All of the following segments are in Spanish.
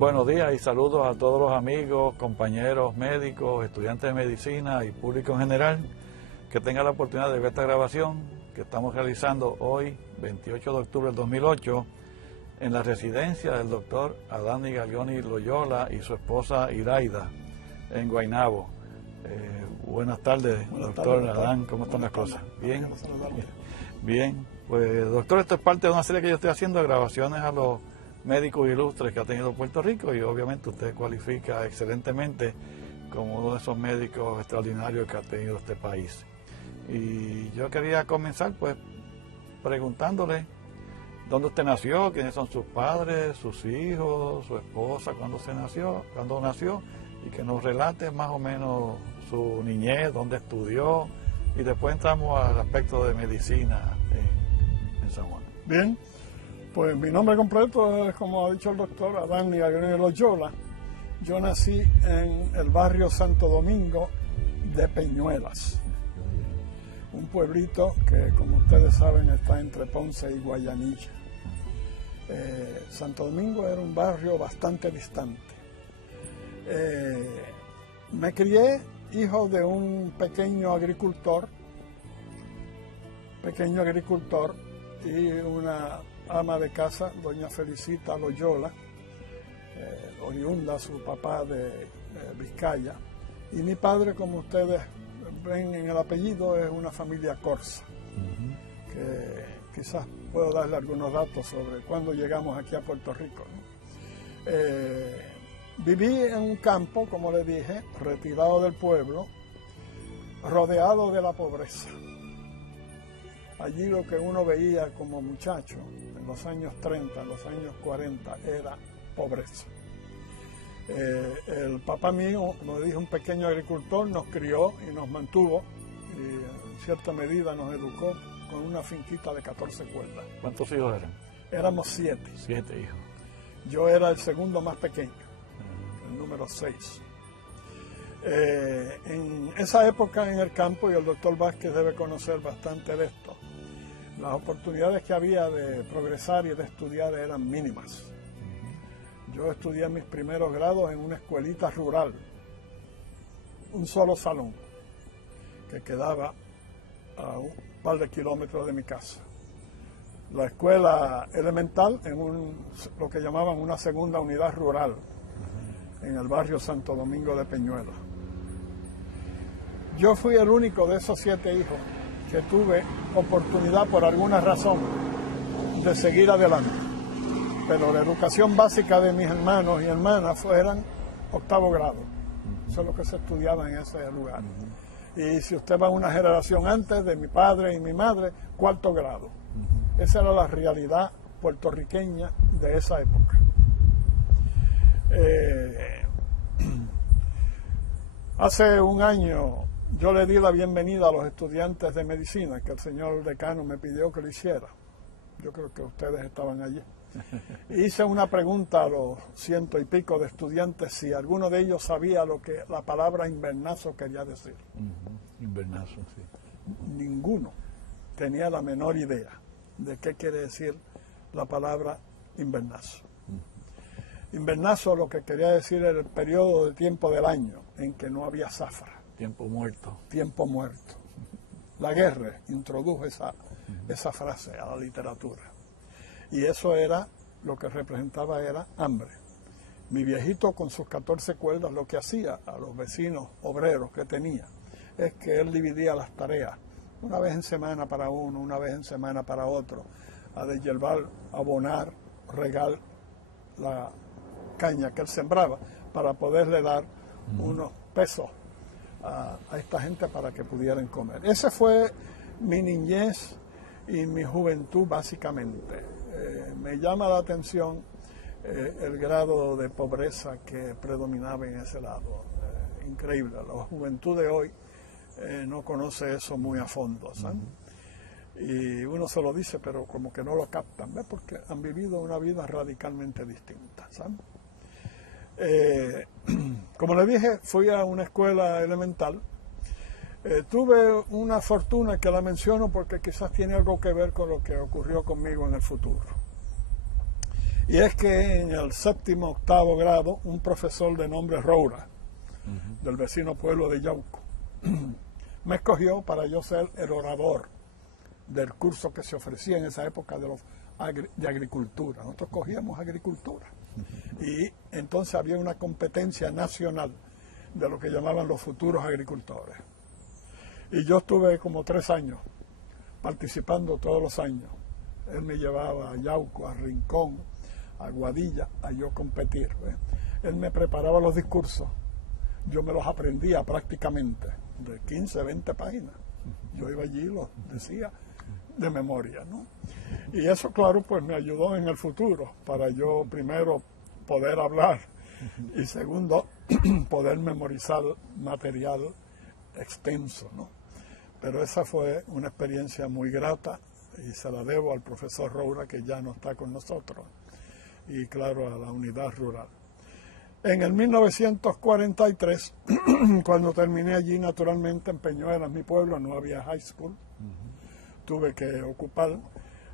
Buenos días y saludos a todos los amigos, compañeros médicos, estudiantes de medicina y público en general que tengan la oportunidad de ver esta grabación que estamos realizando hoy, 28 de octubre del 2008, en la residencia del doctor Adán Nigalioni Loyola y su esposa Iraida, en Guaynabo. Buenas tardes, doctor Adán, ¿cómo están las cosas? ¿Bien? Bien, pues doctor, esto es parte de una serie que yo estoy haciendo de grabaciones a los médicos ilustres que ha tenido Puerto Rico, y obviamente usted cualifica excelentemente como uno de esos médicos extraordinarios que ha tenido este país. Y yo quería comenzar pues preguntándole dónde usted nació, quiénes son sus padres, sus hijos, su esposa, cuándo nació, y que nos relate más o menos su niñez, dónde estudió, y después entramos al aspecto de medicina en San Juan. Bien, pues mi nombre completo es, como ha dicho el doctor, Adán Nigalioni Loyola. Yo nací en el barrio Santo Domingo de Peñuelas, un pueblito que, como ustedes saben, está entre Ponce y Guayanilla. Santo Domingo era un barrio bastante distante. Me crié hijo de un pequeño agricultor y una ama de casa, doña Felicita Loyola, oriunda su papá de Vizcaya. Y mi padre, como ustedes ven en el apellido, es una familia corsa, que quizás puedo darle algunos datos sobre cuándo llegamos aquí a Puerto Rico, ¿no? Viví en un campo, como le dije, retirado del pueblo, rodeado de la pobreza. Allí lo que uno veía como muchacho en los años 30, en los años 40, era pobreza. El papá mío, como le dije, un pequeño agricultor, nos crió y nos mantuvo, y en cierta medida nos educó con una finquita de 14 cuerdas. ¿Cuántos hijos eran? Éramos 7. 7 hijos. Yo era el segundo más pequeño, el número 6. En esa época en el campo, y el doctor Vázquez debe conocer bastante de esto, las oportunidades que había de progresar y de estudiar eran mínimas. Yo estudié mis primeros grados en una escuelita rural, un solo salón, que quedaba a un par de kilómetros de mi casa. La escuela elemental en lo que llamaban una segunda unidad rural, en el barrio Santo Domingo de Peñuelas. Yo fui el único de esos 7 hijos que tuve oportunidad, por alguna razón, de seguir adelante. Pero la educación básica de mis hermanos y hermanas eran 8º grado. Eso es lo que se estudiaba en ese lugar. Y si usted va a una generación antes, de mi padre y mi madre, 4º grado. Esa era la realidad puertorriqueña de esa época. Hace un año yo le di la bienvenida a los estudiantes de medicina, que el señor decano me pidió que lo hiciera. Yo creo que ustedes estaban allí. Hice una pregunta a los 100 y pico de estudiantes si alguno de ellos sabía lo que la palabra invernazo quería decir. Invernazo, sí. Ninguno tenía la menor idea de qué quiere decir la palabra invernazo. Invernazo lo que quería decir era el periodo de tiempo del año en que no había zafra. Tiempo muerto. Tiempo muerto. La guerra introdujo esa frase a la literatura. Y eso era, lo que representaba era hambre. Mi viejito con sus 14 cuerdas lo que hacía a los vecinos obreros que tenía es que él dividía las tareas. Una vez en semana para uno, una vez en semana para otro. A deshiervar, abonar, regar la caña que él sembraba para poderle dar unos pesos a esta gente para que pudieran comer. Esa fue mi niñez y mi juventud básicamente. Me llama la atención el grado de pobreza que predominaba en ese lado. Increíble, la juventud de hoy no conoce eso muy a fondo, ¿sabes? Y uno se lo dice, pero como que no lo captan, ¿ves? Porque han vivido una vida radicalmente distinta, ¿sabes? Como le dije, fui a una escuela elemental. Tuve una fortuna que la menciono porque quizás tiene algo que ver con lo que ocurrió conmigo en el futuro. Y es que en el 7º, 8º grado, un profesor de nombre Roura, del vecino pueblo de Yauco, me escogió para yo ser el orador del curso que se ofrecía en esa época de agricultura. Nosotros cogíamos agricultura. Y entonces había una competencia nacional de lo que llamaban los futuros agricultores. Y yo estuve como 3 años participando todos los años. Él me llevaba a Yauco, a Rincón, a Guadilla, a yo competir. Él me preparaba los discursos. Yo me los aprendía prácticamente, de 15, 20 páginas. Yo iba allí y los decía de memoria, ¿no? Y eso, claro, pues me ayudó en el futuro para yo, primero, poder hablar y segundo, poder memorizar material extenso, ¿no? Pero esa fue una experiencia muy grata y se la debo al profesor Roura, que ya no está con nosotros, y claro, a la unidad rural. En el 1943, cuando terminé allí, naturalmente en Peñuelas, mi pueblo, no había high school. Tuve que ocupar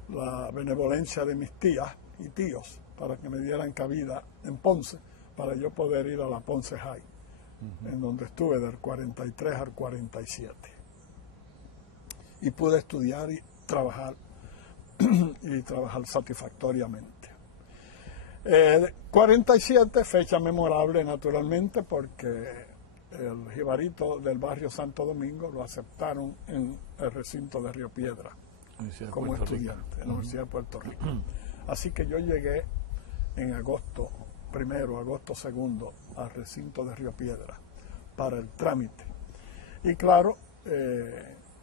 la benevolencia de mis tías y tíos para que me dieran cabida en Ponce, para yo poder ir a la Ponce High, en donde estuve del 43 al 47. Y pude estudiar y trabajar satisfactoriamente. 47, fecha memorable naturalmente, porque el jibarito del barrio Santo Domingo lo aceptaron en el recinto de Río Piedra como estudiante en la Universidad de Puerto Rico. Así que yo llegué en agosto 1, agosto 2, al recinto de Río Piedra para el trámite. Y claro,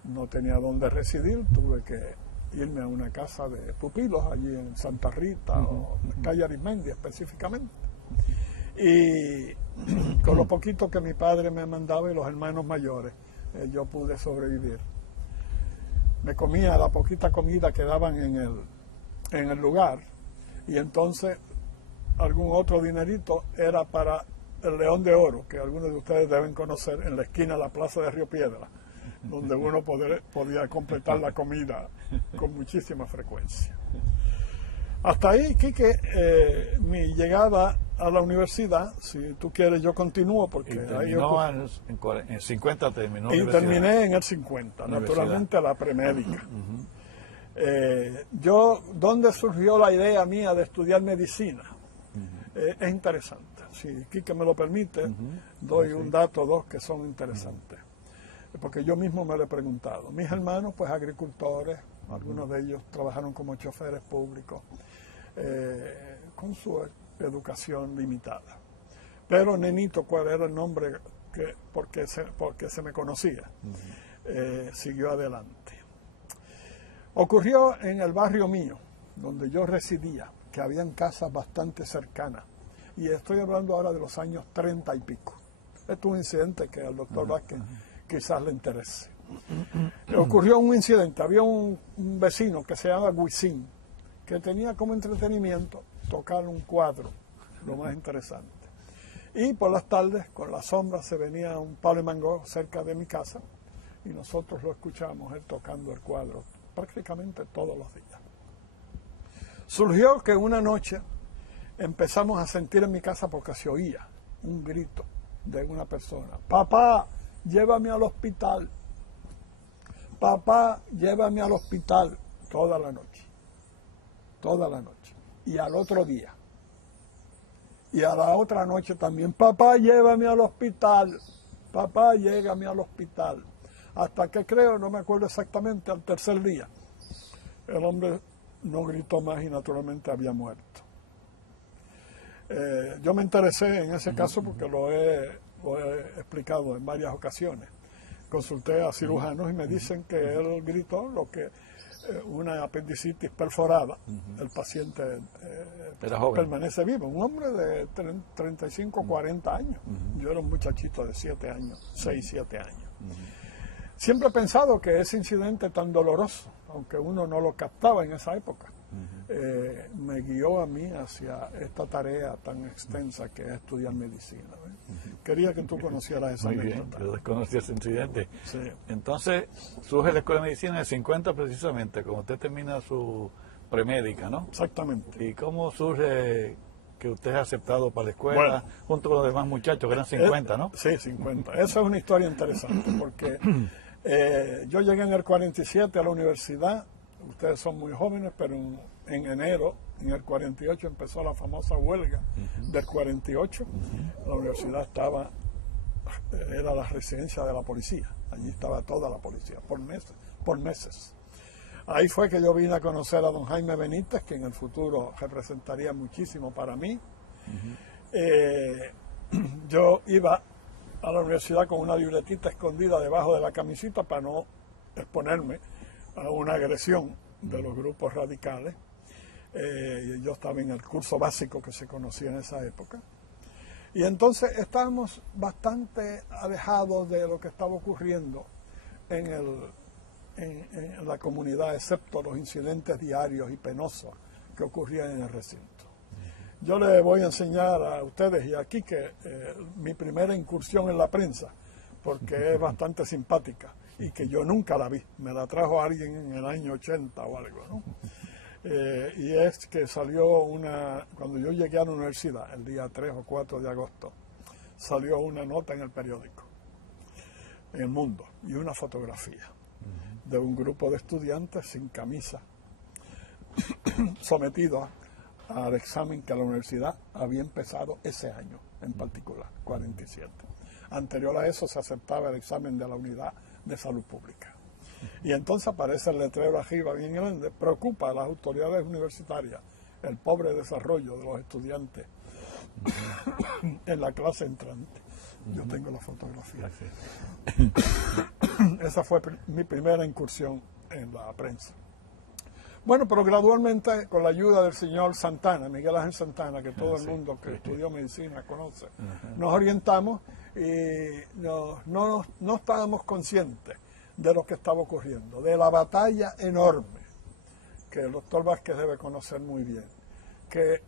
no tenía dónde residir, tuve que irme a una casa de pupilos allí en Santa Rita o en calle Arismendi específicamente. Y con lo poquito que mi padre me mandaba y los hermanos mayores, yo pude sobrevivir. Me comía la poquita comida que daban en el lugar, y entonces algún otro dinerito era para el León de Oro, que algunos de ustedes deben conocer, en la esquina de la Plaza de Río Piedra, donde uno podía completar la comida con muchísima frecuencia. Hasta ahí, Quique, mi llegada a la universidad. Si tú quieres, yo continúo, porque terminó en 50 terminó. Y terminé en el 50, naturalmente la premédica. ¿Dónde surgió la idea mía de estudiar medicina? Es interesante. Si Quique me lo permite, doy un dato o dos que son interesantes. Porque yo mismo me lo he preguntado. Mis hermanos, pues agricultores, algunos de ellos trabajaron como choferes públicos, con su educación limitada. Pero Nenito, ¿cuál era el nombre? Porque se me conocía, siguió adelante. Ocurrió en el barrio mío, donde yo residía, que habían casas bastante cercanas. Y estoy hablando ahora de los años 30 y pico. Este es un incidente que al doctor Vázquez quizás le interese. Ocurrió un incidente. Había un vecino que se llama Guisín, que tenía como entretenimiento tocar un cuadro, lo más interesante. Y por las tardes, con la sombra, se venía un palo de mango cerca de mi casa y nosotros lo escuchábamos, él tocando el cuadro prácticamente todos los días. Surgió que una noche empezamos a sentir en mi casa, porque se oía un grito de una persona: papá, llévame al hospital, papá, llévame al hospital, toda la noche, y al otro día, y a la otra noche también: papá, llévame al hospital, papá, llévame al hospital, hasta que creo, no me acuerdo exactamente, al tercer día, el hombre no gritó más y naturalmente había muerto. Yo me interesé en ese caso porque lo he explicado en varias ocasiones. Consulté a cirujanos y me dicen que él gritó lo que una apendicitis perforada. El paciente permanece vivo, un hombre de 35, 40 años. Yo era un muchachito de 7 años, 6, 7 años. Siempre he pensado que ese incidente tan doloroso, aunque uno no lo captaba en esa época, me guió a mí hacia esta tarea tan extensa que es estudiar medicina. Quería que tú conocieras esa anécdota. Yo desconocí ese incidente. Sí. Entonces, surge la Escuela de Medicina en el 50 precisamente, cuando usted termina su premédica, ¿no? Exactamente. ¿Y cómo surge que usted es aceptado para la escuela, Bueno, junto con los demás muchachos, que eran 50, ¿no? Sí, 50. Esa es una historia interesante, porque yo llegué en el 47 a la universidad. Ustedes son muy jóvenes, pero en enero, en el 48, empezó la famosa huelga del 48. La universidad era la residencia de la policía. Allí estaba toda la policía, por meses. Ahí fue que yo vine a conocer a don Jaime Benítez, que en el futuro representaría muchísimo para mí. Yo iba a la universidad con una libretita escondida debajo de la camisita para no exponerme a una agresión de los grupos radicales. Yo estaba en el curso básico que se conocía en esa época. Y entonces estábamos bastante alejados de lo que estaba ocurriendo en la comunidad, excepto los incidentes diarios y penosos que ocurrían en el recinto. Yo les voy a enseñar a ustedes y aquí que mi primera incursión en la prensa, porque es bastante simpática y que yo nunca la vi, me la trajo alguien en el año 80 o algo, ¿no? Y es que salió cuando yo llegué a la universidad, el día 3 o 4 de agosto, salió una nota en el periódico, en El Mundo, y una fotografía de un grupo de estudiantes sin camisa, sometidos al examen que la universidad había empezado ese año en particular, 47. Anterior a eso se aceptaba el examen de la Unidad de Salud Pública. Y entonces aparece el letrero arriba bien grande: preocupa a las autoridades universitarias el pobre desarrollo de los estudiantes en la clase entrante. Yo tengo la fotografía. Esa fue mi primera incursión en la prensa. Bueno, pero gradualmente, con la ayuda del señor Santana, Miguel Ángel Santana, que todo el mundo que estudió medicina conoce, nos orientamos y no estábamos conscientes de lo que estaba ocurriendo, de la batalla enorme que el doctor Vázquez debe conocer muy bien, que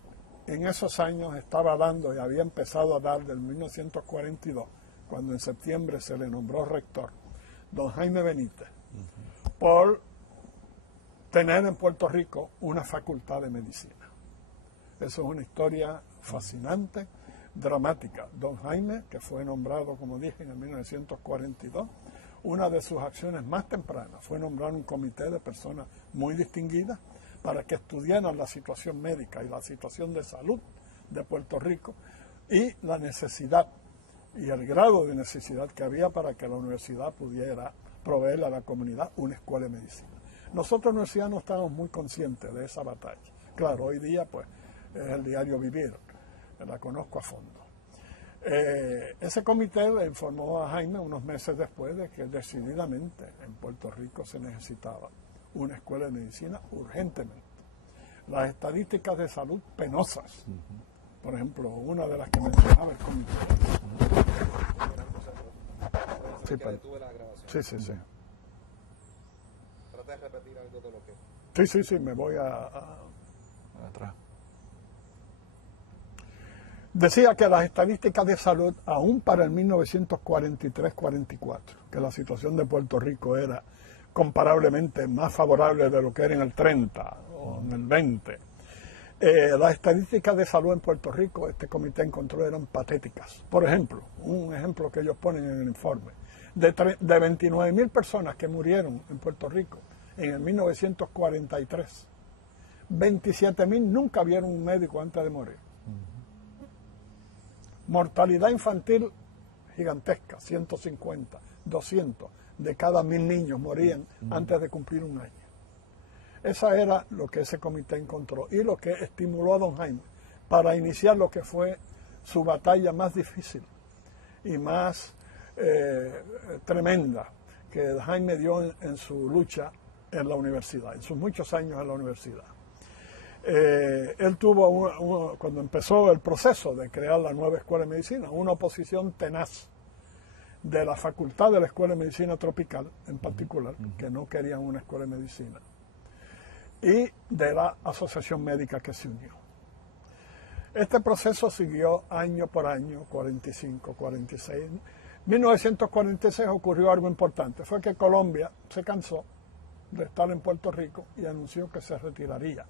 en esos años estaba dando y había empezado a dar del 1942, cuando en septiembre se le nombró rector, don Jaime Benítez, por tener en Puerto Rico una facultad de medicina. Eso es una historia fascinante, dramática. Don Jaime, que fue nombrado, como dije, en el 1942, una de sus acciones más tempranas fue nombrar un comité de personas muy distinguidas para que estudiaran la situación médica y la situación de salud de Puerto Rico y la necesidad y el grado de necesidad que había para que la universidad pudiera proveerle a la comunidad una escuela de medicina. Nosotros en la universidad no estábamos muy conscientes de esa batalla. Claro, hoy día pues es el diario vivir, la conozco a fondo. Ese comité le informó a Jaime unos meses después de que decididamente en Puerto Rico se necesitaba una escuela de medicina urgentemente. Las estadísticas de salud penosas, por ejemplo, una de las que mencionaba el comité. Sí. Trata de repetir algo de lo que... Sí, me voy atrás. Decía que las estadísticas de salud, aún para el 1943-44, que la situación de Puerto Rico era comparablemente más favorable de lo que era en el 30 o en el 20, las estadísticas de salud en Puerto Rico, este comité encontró, eran patéticas. Por ejemplo, un ejemplo que ellos ponen en el informe, de 29.000 personas que murieron en Puerto Rico en el 1943, 27.000 nunca vieron un médico antes de morir. Mortalidad infantil gigantesca, 150, 200 de cada 1.000 niños morían antes de cumplir un año. Esa era lo que ese comité encontró y lo que estimuló a don Jaime para iniciar lo que fue su batalla más difícil y más tremenda que Jaime dio en su lucha en la universidad, en sus muchos años en la universidad. Él tuvo, cuando empezó el proceso de crear la nueva Escuela de Medicina, una oposición tenaz de la Facultad de la Escuela de Medicina Tropical, en particular, que no querían una Escuela de Medicina, y de la Asociación Médica que se unió. Este proceso siguió año por año, 45, 46. En 1946 ocurrió algo importante, fue que Colombia se cansó de estar en Puerto Rico y anunció que se retiraría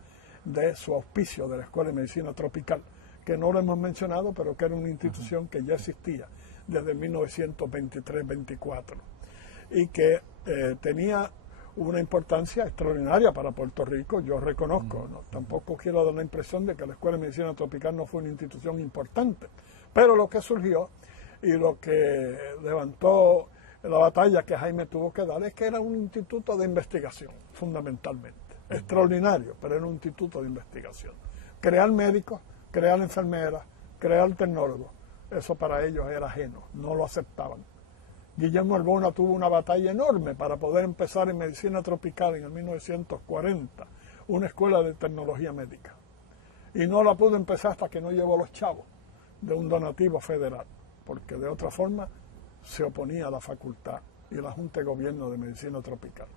de su auspicio de la Escuela de Medicina Tropical, que no lo hemos mencionado, pero que era una institución que ya existía desde 1923-24 y que tenía una importancia extraordinaria para Puerto Rico. Yo reconozco, ¿no? Tampoco quiero dar la impresión de que la Escuela de Medicina Tropical no fue una institución importante, pero lo que surgió y lo que levantó la batalla que Jaime tuvo que dar es que era un instituto de investigación, fundamentalmente. Extraordinario, pero era un instituto de investigación. Crear médicos, crear enfermeras, crear tecnólogos, eso para ellos era ajeno, no lo aceptaban. Guillermo Arbona tuvo una batalla enorme para poder empezar en medicina tropical en el 1940, una escuela de tecnología médica. Y no la pudo empezar hasta que no llevó los chavos de un donativo federal, porque de otra forma se oponía a la facultad y la Junta de Gobierno de Medicina Tropical.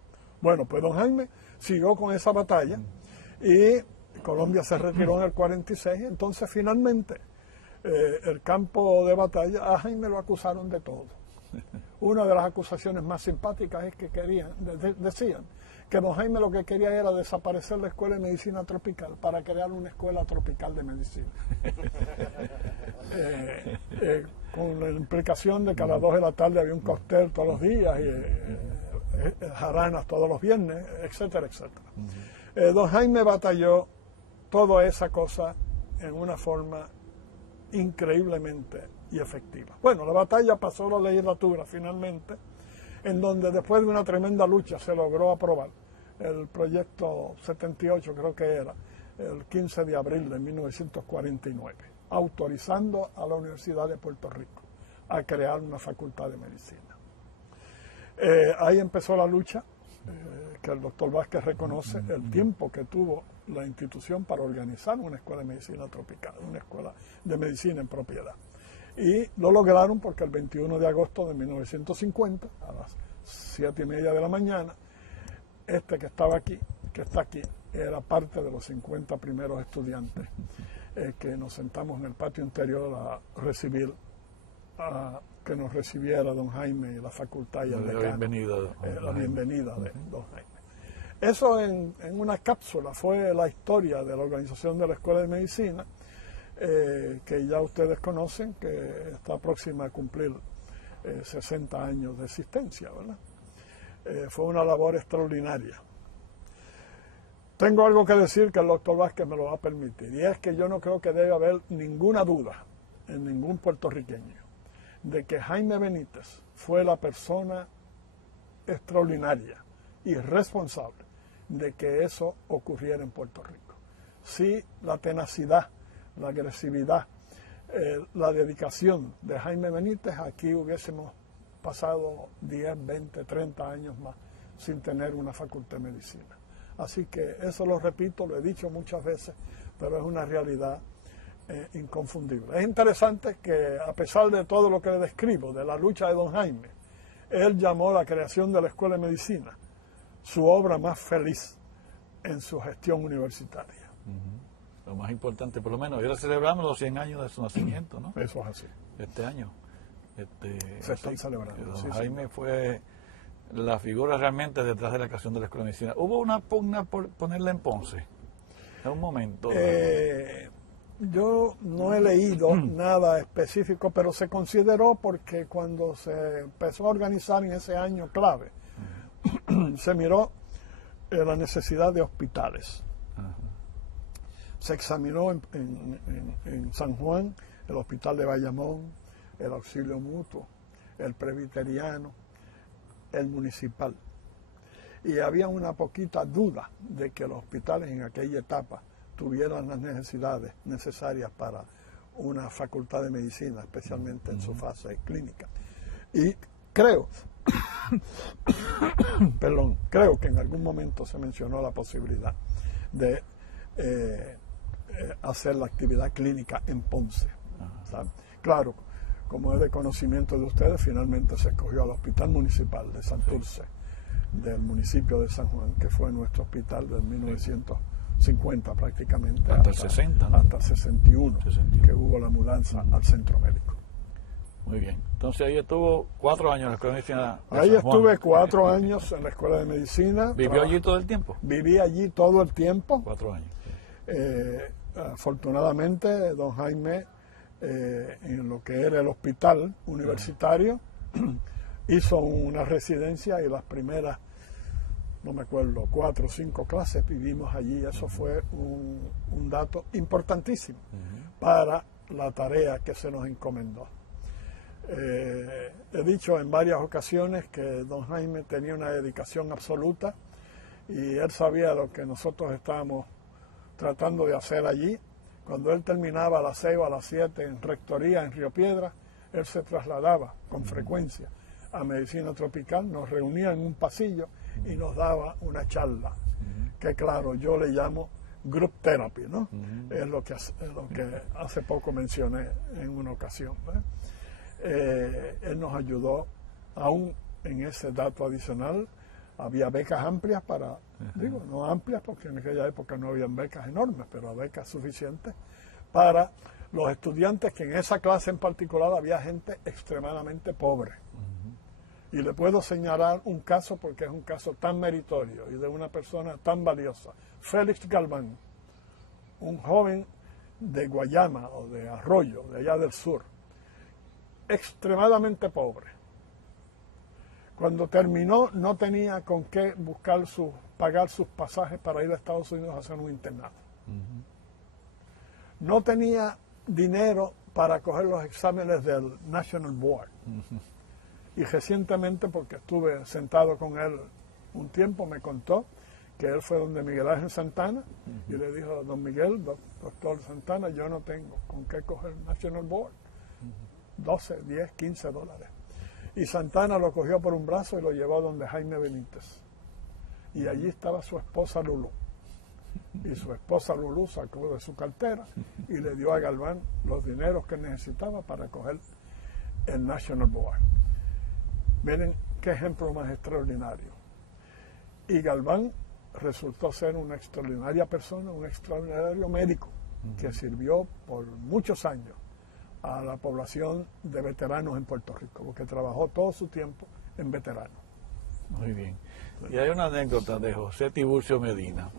Bueno, pues don Jaime siguió con esa batalla y Colombia se retiró en el 46, entonces finalmente el campo de batalla a Jaime lo acusaron de todo. Una de las acusaciones más simpáticas es que decían que don Jaime lo que quería era desaparecer la Escuela de Medicina Tropical para crear una escuela tropical de medicina. Con la implicación de que a las 2 de la tarde había un cóctel todos los días y jaranas todos los viernes, etcétera, etcétera. Don Jaime batalló toda esa cosa en una forma increíblemente y efectiva. Bueno, la batalla pasó a la legislatura finalmente, en donde después de una tremenda lucha se logró aprobar el proyecto 78, creo que era, el 15 de abril de 1949, autorizando a la Universidad de Puerto Rico a crear una facultad de medicina. Ahí empezó la lucha, que el doctor Vázquez reconoce el tiempo que tuvo la institución para organizar una escuela de medicina tropical, una escuela de medicina en propiedad. Y lo lograron porque el 21 de agosto de 1950, a las 7:30 de la mañana, que estaba aquí, que está aquí, era parte de los 50 primeros estudiantes que nos sentamos en el patio interior a recibir, que nos recibiera don Jaime y la facultad y el decano. La bienvenida de don Jaime. Eso en una cápsula fue la historia de la organización de la Escuela de Medicina, que ya ustedes conocen, que está próxima a cumplir 60 años de existencia, ¿verdad? Fue una labor extraordinaria. Tengo algo que decir que el doctor Vázquez me lo va a permitir, y es que yo no creo que debe haber ninguna duda en ningún puertorriqueño de que Jaime Benítez fue la persona extraordinaria y responsable de que eso ocurriera en Puerto Rico. Sí, la tenacidad, la agresividad, la dedicación de Jaime Benítez, aquí hubiésemos pasado 10, 20, 30 años más sin tener una facultad de medicina. Así que eso lo repito, lo he dicho muchas veces, pero es una realidad inconfundible. Es interesante que a pesar de todo lo que le describo, de la lucha de don Jaime, él llamó la creación de la Escuela de Medicina su obra más feliz en su gestión universitaria. Lo más importante, por lo menos, ahora celebramos los 100 años de su nacimiento, ¿no? Eso es así. Este año. Se están celebrando. Don Jaime fue la figura realmente detrás de la creación de la Escuela de Medicina. ¿Hubo una pugna por ponerla en Ponce? En un momento. Yo no he leído nada específico, pero se consideró porque cuando se empezó a organizar en ese año clave, se miró la necesidad de hospitales. Se examinó en San Juan el Hospital de Bayamón, el Auxilio Mutuo, el Presbiteriano, el Municipal. Y había una poquita duda de que los hospitales en aquella etapa tuvieran las necesidades necesarias para una facultad de medicina, especialmente en su fase clínica. Y creo, creo que en algún momento se mencionó la posibilidad de hacer la actividad clínica en Ponce. ¿Sabe? Claro, como es de conocimiento de ustedes, finalmente se escogió al Hospital Municipal de Santurce, del municipio de San Juan, que fue nuestro hospital del 1950 prácticamente hasta el 60, ¿no? Hasta el 61, que hubo la mudanza al centro médico. Muy bien. Entonces ahí estuvo 4 años en la Escuela de Medicina. Ahí estuve 4 años en la Escuela de Medicina. ¿Vivió allí todo el tiempo? Viví allí todo el tiempo. 4 años. Afortunadamente, don Jaime, en lo que era el hospital universitario, hizo una residencia y las primeras, no me acuerdo, 4 o 5 clases vivimos allí. Eso fue un dato importantísimo para la tarea que se nos encomendó. He dicho en varias ocasiones que don Jaime tenía una dedicación absoluta y él sabía lo que nosotros estábamos tratando de hacer allí. Cuando él terminaba a las 6 o a las 7 en rectoría en Río Piedra, él se trasladaba con frecuencia a medicina tropical, nos reunía en un pasillo y nos daba una charla, que claro, yo le llamo group therapy, ¿no? Es lo que hace poco mencioné en una ocasión, ¿eh? Él nos ayudó, aún en ese dato adicional, había becas amplias para, digo, no amplias porque en aquella época no habían becas enormes, pero becas suficientes para los estudiantes, que en esa clase en particular había gente extremadamente pobre. Y le puedo señalar un caso porque es un caso tan meritorio y de una persona tan valiosa. Félix Galván, un joven de Guayama o de Arroyo, de allá del sur, extremadamente pobre. Cuando terminó no tenía con qué pagar sus pasajes para ir a Estados Unidos a hacer un internado. No tenía dinero para coger los exámenes del National Board. Y recientemente, porque estuve sentado con él un tiempo, me contó que él fue donde Miguel Ángel Santana y le dijo: don Miguel, doctor Santana, yo no tengo con qué coger el National Board. 12, 10, 15 dólares. Y Santana lo cogió por un brazo y lo llevó donde Jaime Benítez. Y allí estaba su esposa Lulú. Y su esposa Lulú sacó de su cartera y le dio a Galván los dineros que necesitaba para coger el National Board. Miren qué ejemplo más extraordinario. Y Galván resultó ser una extraordinaria persona, un extraordinario médico, que sirvió por muchos años a la población de veteranos en Puerto Rico, porque trabajó todo su tiempo en veteranos. Muy bien. Y hay una anécdota de José Tiburcio Medina,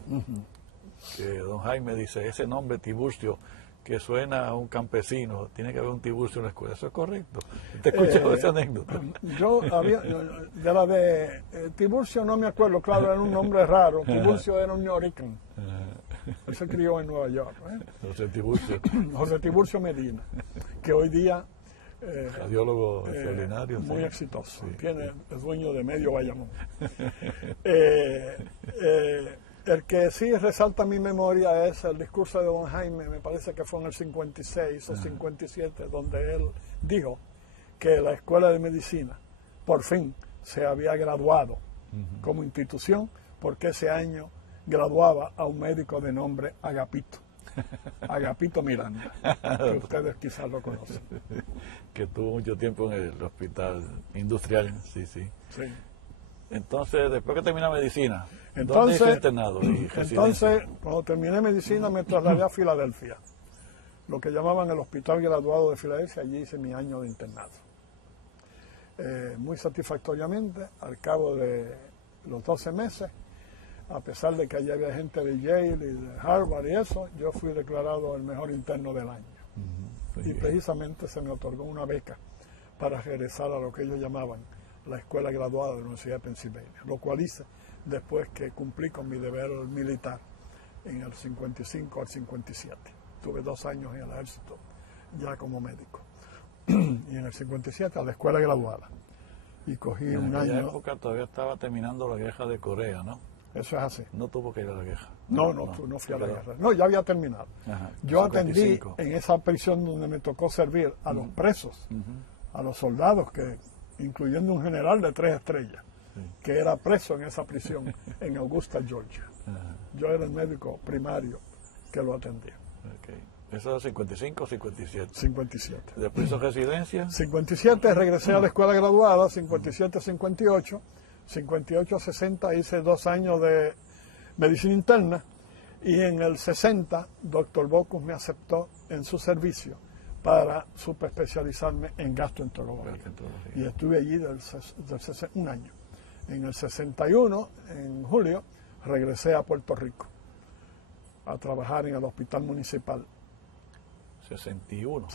que don Jaime dice, ese nombre Tiburcio, que suena a un campesino, tiene que haber un Tiburcio en la escuela. ¿Eso es correcto? ¿Te escuchó esa anécdota? Yo había, de la de Tiburcio no me acuerdo, claro, era un nombre raro. Tiburcio era un neorican. Él se crió en Nueva York. José Tiburcio. José Tiburcio Medina, que hoy día radiólogo extraordinario. Muy exitoso. Sí. Es dueño de medio Bayamón. El que sí resalta mi memoria es el discurso de don Jaime, me parece que fue en el 56 o 57, donde él dijo que la Escuela de Medicina por fin se había graduado como institución, porque ese año graduaba a un médico de nombre Agapito. Agapito Miranda, que ustedes quizás lo conocen. Que tuvo mucho tiempo en el hospital industrial, sí. Entonces, después que terminé medicina, ¿dónde hice internado y residencia? Entonces, cuando terminé medicina me trasladé a Filadelfia, lo que llamaban el Hospital Graduado de Filadelfia. Allí hice mi año de internado. Muy satisfactoriamente, al cabo de los 12 meses, a pesar de que allí había gente de Yale y de Harvard y eso, yo fui declarado el mejor interno del año. Y precisamente se me otorgó una beca para regresar a lo que ellos llamaban la Escuela Graduada de la Universidad de Pennsylvania, lo cual hice después que cumplí con mi deber militar en el 55 al 57. Tuve 2 años en el ejército ya como médico. Y en el 57 a la Escuela Graduada. Y cogí un año. En esa época todavía estaba terminando la guerra de Corea, ¿no? Eso es así. No tuvo que ir a la guerra. No fui a la guerra. No, ya había terminado. Yo 55. Atendí en esa prisión donde me tocó servir a los presos, a los soldados, incluyendo un general de 3 estrellas, que era preso en esa prisión en Augusta, Georgia. Yo era el médico primario que lo atendía. ¿Eso es 55 o 57? 57. ¿Después hizo residencia? 57 regresé a la escuela graduada, 57-58. 58-60 hice 2 años de medicina interna y en el 60 doctor Bocus me aceptó en su servicio para superespecializarme en gastroenterología. Y estuve allí un año. En el 61, en julio, regresé a Puerto Rico a trabajar en el hospital municipal 61.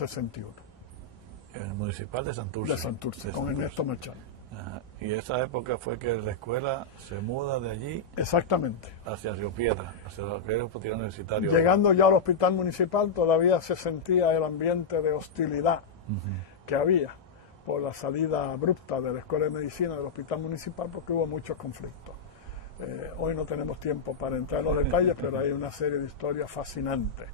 En el municipal de Santurce. De Santurce, con Ernesto Marchán. Ajá. Y esa época fue que la escuela se muda de allí. Exactamente. Hacia Río Piedra, hacia el hospital universitario. Llegando ya al hospital municipal todavía se sentía el ambiente de hostilidad que había por la salida abrupta de la Escuela de Medicina del hospital municipal, porque hubo muchos conflictos. Hoy no tenemos tiempo para entrar en los detalles, pero hay una serie de historias fascinantes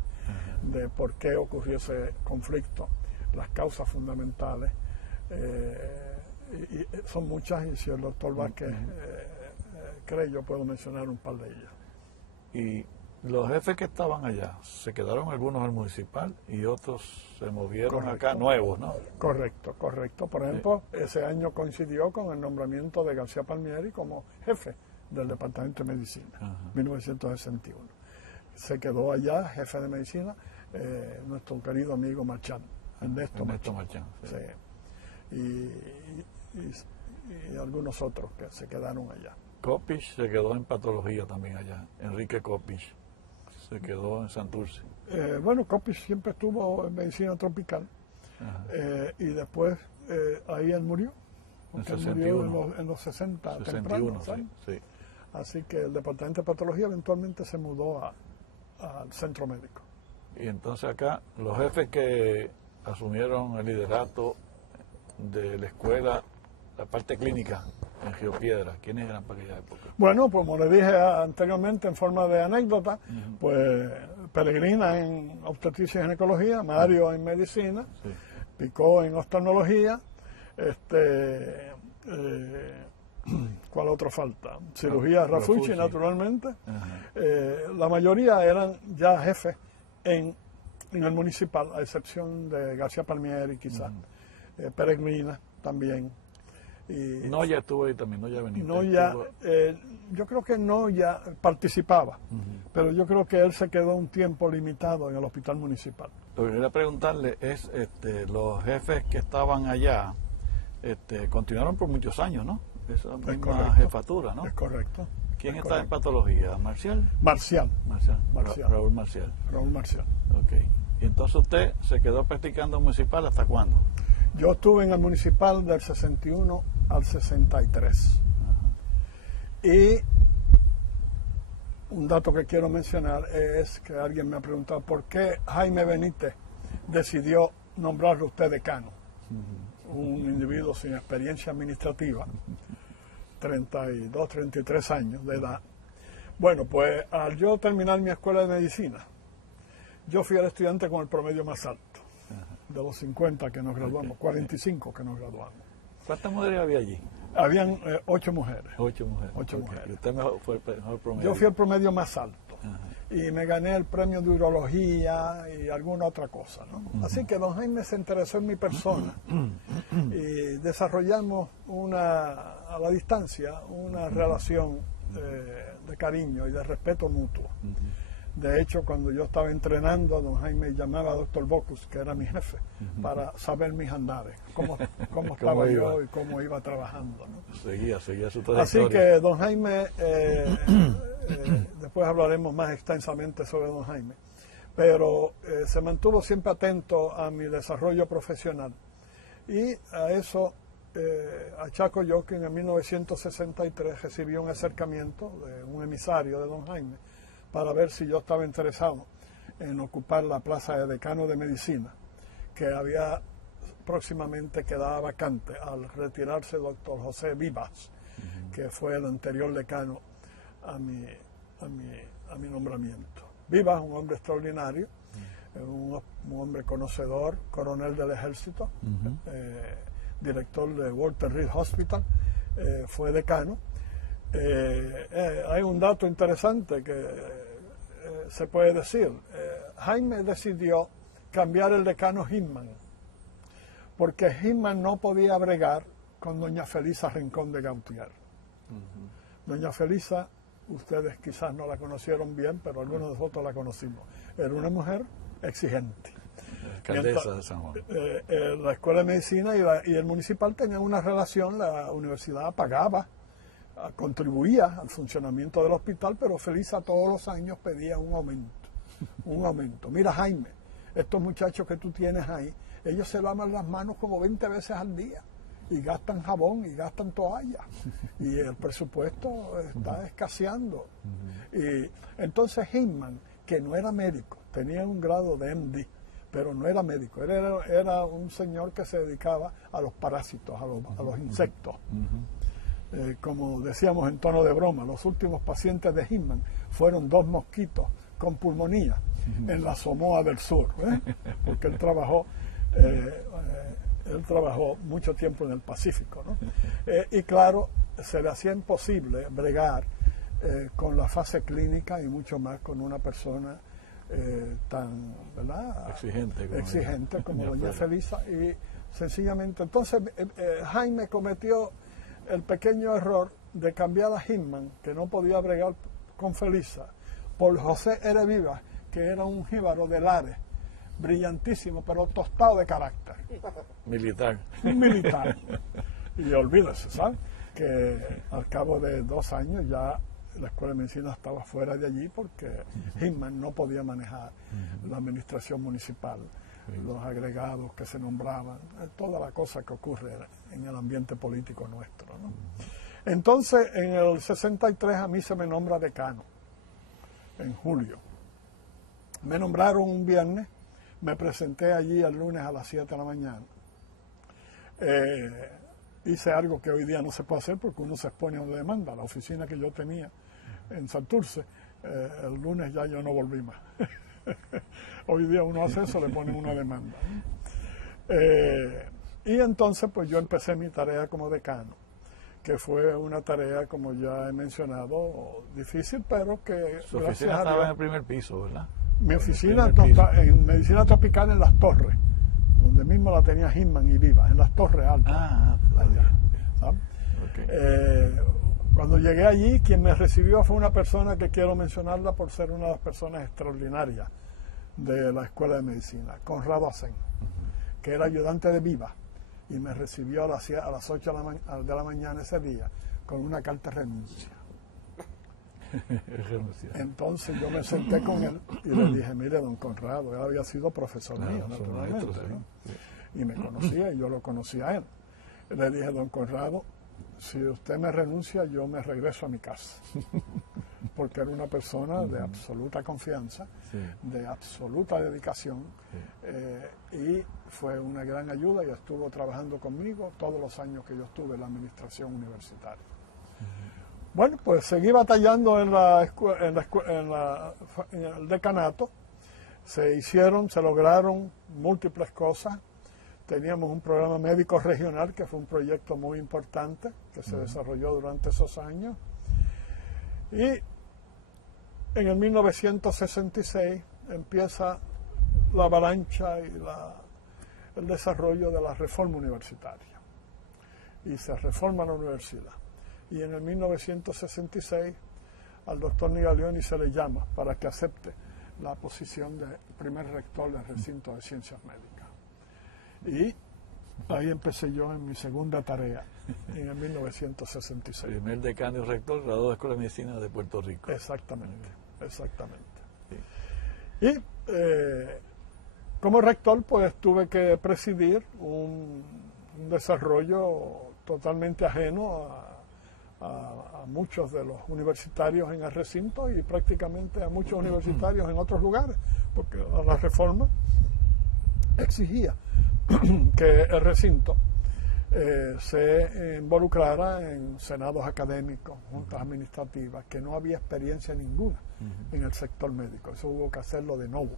de por qué ocurrió ese conflicto, las causas fundamentales. Y son muchas, y si el doctor Vázquez cree, yo puedo mencionar un par de ellas. Y los jefes que estaban allá, se quedaron algunos en el municipal y otros se movieron acá, nuevos, ¿no? Correcto. Por ejemplo, ese año coincidió con el nombramiento de García Palmieri como jefe del Departamento de Medicina, 1961. Se quedó allá, jefe de medicina, nuestro querido amigo Marchán, Ernesto Marchán. Sí. Y algunos otros que se quedaron allá. Copich se quedó en patología también allá, Enrique Copich se quedó en Santurce. Bueno, Copich siempre estuvo en medicina tropical, y después ahí él murió, porque él murió en los 60, 61, sí. Así que el departamento de patología eventualmente se mudó al centro médico. Y entonces acá los jefes que asumieron el liderato de la escuela, la parte clínica en Río Piedra, ¿quiénes eran para aquella época? Bueno, pues como le dije anteriormente en forma de anécdota, pues Peregrina en obstetricia y ginecología, Mario en medicina, Picó en oftalmología, ¿cuál otro falta? Cirugía Rafucci, naturalmente. La mayoría eran ya jefes en el municipal, a excepción de García Palmieri, quizás. Peregrina también. Y Noya estuvo ahí también, Noya Benítez. Noya, yo creo que Noya participaba, pero yo creo que él se quedó un tiempo limitado en el hospital municipal. Lo que quería preguntarle es, los jefes que estaban allá, continuaron por muchos años, ¿no? Esa misma jefatura, ¿no? Es correcto. ¿Quién está en patología? ¿Marcial? Marcial. Raúl Marcial. Raúl Marcial. Ok. Y entonces usted se quedó practicando municipal ¿hasta cuándo? Yo estuve en el municipal del 61 al 63. Y un dato que quiero mencionar es que alguien me ha preguntado por qué Jaime Benítez decidió nombrarlo usted decano. Un individuo sin experiencia administrativa, 32, 33 años de edad. Bueno, pues al yo terminar mi escuela de medicina, yo fui el estudiante con el promedio más alto, de los 50 que nos graduamos, 45 que nos graduamos. ¿Cuántas mujeres había allí? Habían 8 mujeres. 8 mujeres. 8 mujeres. ¿Y usted fue el mejor promedio? Yo fui el promedio más alto. Y me gané el premio de urología y alguna otra cosa, ¿no? Así que don Jaime se interesó en mi persona y desarrollamos a la distancia una relación de cariño y de respeto mutuo. De hecho, cuando yo estaba entrenando, don Jaime llamaba a doctor Bocus, que era mi jefe, para saber mis andares, cómo estaba yo y cómo iba trabajando, ¿no? Seguía su trayectoria. Así que don Jaime, después hablaremos más extensamente sobre don Jaime, pero se mantuvo siempre atento a mi desarrollo profesional. Y a eso achaco yo que en 1963 recibí un acercamiento de un emisario de don Jaime para ver si yo estaba interesado en ocupar la plaza de decano de medicina, que había próximamente quedaba vacante al retirarse el doctor José Vivas, que fue el anterior decano a mi nombramiento. Vivas, un hombre extraordinario, un hombre conocedor, coronel del ejército, director de Walter Reed Hospital, fue decano. Hay un dato interesante que se puede decir. Jaime decidió cambiar el decano Hinman, porque Hinman no podía bregar con doña Felisa Rincón de Gautier. Doña Felisa, ustedes quizás no la conocieron bien, pero algunos de nosotros la conocimos. Era una mujer exigente. Alcaldesa de San Juan. La escuela de medicina y el municipal tenían una relación, la universidad pagaba, contribuía al funcionamiento del hospital, pero Felisa todos los años pedía un aumento. un aumento. Mira, Jaime, estos muchachos que tú tienes ahí, ellos se lavan las manos como 20 veces al día y gastan jabón y gastan toalla y el presupuesto está escaseando. Y entonces Hinman, que no era médico, tenía un grado de MD, pero no era médico, era un señor que se dedicaba a los parásitos, a los insectos. Como decíamos en tono de broma, los últimos pacientes de Hinman fueron 2 mosquitos con pulmonía en la Samoa del Sur, porque él trabajó mucho tiempo en el Pacífico, ¿no? Y claro, se le hacía imposible bregar con la fase clínica y mucho más con una persona tan, ¿verdad?, exigente como doña Felisa. Y sencillamente, entonces Jaime cometió el pequeño error de cambiar a Hinman, que no podía bregar con Felisa, por José R. Vivas, que era un jíbaro de Lares, brillantísimo, pero tostado de carácter. Militar. Un militar. Y olvídese, ¿sabes? Que al cabo de 2 años ya la Escuela de Medicina estaba fuera de allí porque Hinman no podía manejar la administración municipal, los agregados que se nombraban, toda la cosa que ocurre en el ambiente político nuestro, ¿no? Entonces, en el 63 a mí se me nombra decano, en julio. Me nombraron un viernes, me presenté allí el lunes a las 7 de la mañana. Hice algo que hoy día no se puede hacer porque uno se expone a una demanda. La oficina que yo tenía en Santurce, el lunes ya yo no volví más. Hoy día uno hace eso, le ponen una demanda. Y entonces pues yo empecé mi tarea como decano, que fue una tarea, como ya he mencionado, difícil, pero que... Su oficina estaba en el primer piso, ¿verdad? Mi oficina en medicina tropical en Las Torres, donde mismo la tenía Hinman y Vivas, en Las Torres Altas. Allá, ¿sabes? Okay. Cuando llegué allí, quien me recibió fue una persona que quiero mencionarla por ser una de las personas extraordinarias de la Escuela de Medicina, Conrado Asen, que era ayudante de Vivas, y me recibió a las 8 de la mañana ese día con una carta de renuncia. Entonces yo me senté con él y le dije, mire, don Conrado, él había sido profesor mío, naturalmente, ¿no? Y me conocía y yo lo conocía a él. Le dije, don Conrado, si usted me renuncia, yo me regreso a mi casa. Porque era una persona de absoluta confianza, de absoluta dedicación, y fue una gran ayuda y estuvo trabajando conmigo todos los años que yo estuve en la administración universitaria. Bueno, pues seguí batallando en el decanato. Se lograron múltiples cosas. Teníamos un programa médico regional, que fue un proyecto muy importante, que se desarrolló durante esos años. Y en el 1966 empieza la avalancha y el desarrollo de la reforma universitaria. Y se reforma la universidad. Y en el 1966 al doctor Nigalioni se le llama para que acepte la posición de primer rector del recinto de ciencias médicas. Y ahí empecé yo en mi segunda tarea, en el 1966. Primer decano y rector, graduado de la Escuela de Medicina de Puerto Rico. Exactamente, exactamente. Sí. Y como rector, pues tuve que presidir un desarrollo totalmente ajeno a muchos de los universitarios en el recinto y prácticamente a muchos universitarios en otros lugares, porque la reforma exigía que el recinto se involucrara en senados académicos, juntas administrativas, que no había experiencia ninguna en el sector médico. Eso hubo que hacerlo de nuevo,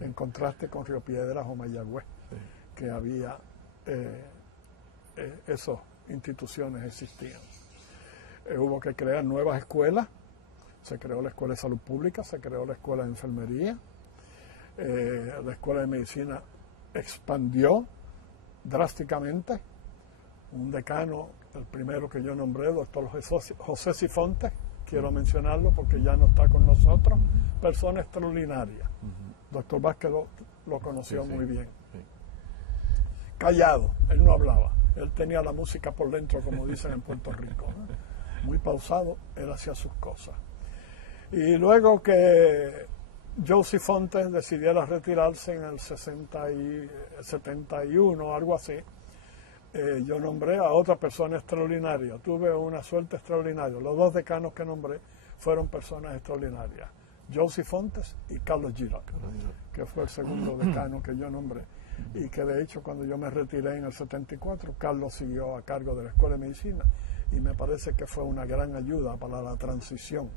en contraste con Río Piedras o Mayagüez, que había esas instituciones existían. Hubo que crear nuevas escuelas. Se creó la Escuela de Salud Pública, se creó la Escuela de Enfermería, la Escuela de Medicina expandió drásticamente. Un decano, el primero que yo nombré, doctor José Sifontes, quiero mencionarlo porque ya no está con nosotros, persona extraordinaria. Doctor Vázquez lo conoció muy bien. Callado, él no hablaba, él tenía la música por dentro, como dicen en Puerto Rico, ¿no? Muy pausado, él hacía sus cosas. Y luego que Josie Fontes decidiera retirarse en el 71, algo así, yo nombré a otra persona extraordinaria. Tuve una suerte extraordinaria. Los dos decanos que nombré fueron personas extraordinarias. Josie Fontes y Carlos Girac, que fue el segundo decano que yo nombré. Y que de hecho cuando yo me retiré en el 74, Carlos siguió a cargo de la Escuela de Medicina. Y me parece que fue una gran ayuda para la transición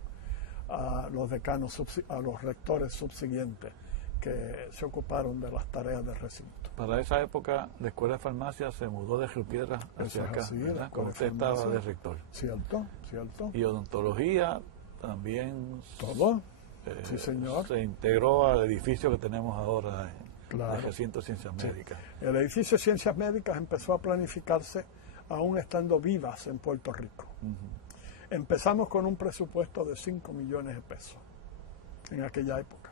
a los decanos, a los rectores subsiguientes que se ocuparon de las tareas del recinto. Para esa época, la Escuela de Farmacia se mudó de Río Piedras hacia acá, así, cuando usted estaba de rector. Cierto. Y odontología también. Todo. Sí, señor. Se integró al edificio que tenemos ahora en Claro. el recinto de Ciencias Médicas. El edificio de Ciencias Médicas empezó a planificarse aún estando vivas en Puerto Rico. Empezamos con un presupuesto de 5 millones de pesos en aquella época.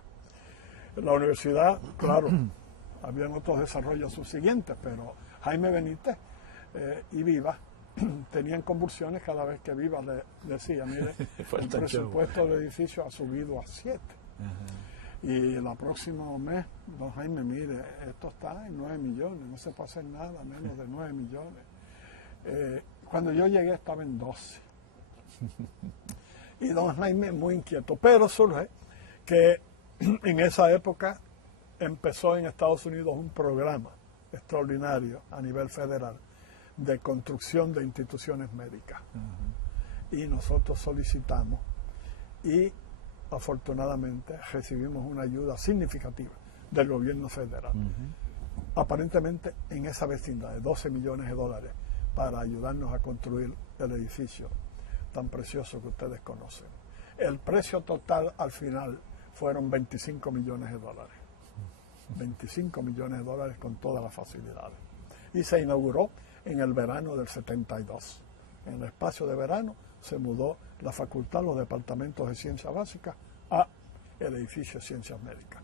La universidad, claro, habían otros desarrollos subsiguientes, pero Jaime Benítez y Viva tenían convulsiones cada vez que Viva le decía, mire, el presupuesto del edificio ha subido a 7. Y el próximo mes, don Jaime, mire, esto está en 9 millones, no se puede hacer nada menos de 9 millones. Cuando yo llegué estaba en 12. Y don Jaime muy inquieto, pero surge que en esa época empezó en Estados Unidos un programa extraordinario a nivel federal de construcción de instituciones médicas. Y nosotros solicitamos y afortunadamente recibimos una ayuda significativa del gobierno federal. Aparentemente en esa vecindad de 12 millones de dólares para ayudarnos a construir el edificio tan precioso que ustedes conocen. El precio total al final fueron 25 millones de dólares. 25 millones de dólares con todas las facilidades. Y se inauguró en el verano del 72. En el espacio de verano se mudó la facultad, los departamentos de ciencias básicas a el edificio de ciencias médicas.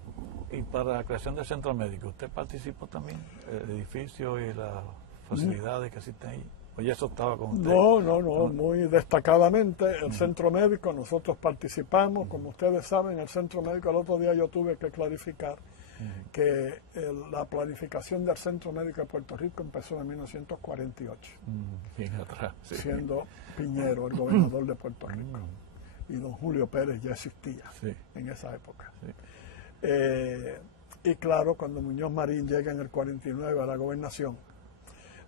Y para la creación del centro médico, ¿usted participó también? ¿El edificio y las facilidades que existen ahí? ¿O ya eso estaba con usted? No, muy destacadamente. El centro médico, nosotros participamos, como ustedes saben, el centro médico, el otro día yo tuve que clarificar que la planificación del centro médico de Puerto Rico empezó en 1948, bien atrás, sí. siendo Piñero el gobernador de Puerto Rico. Y don Julio Pérez ya existía en esa época. Y claro, cuando Muñoz Marín llega en el 49 a la gobernación,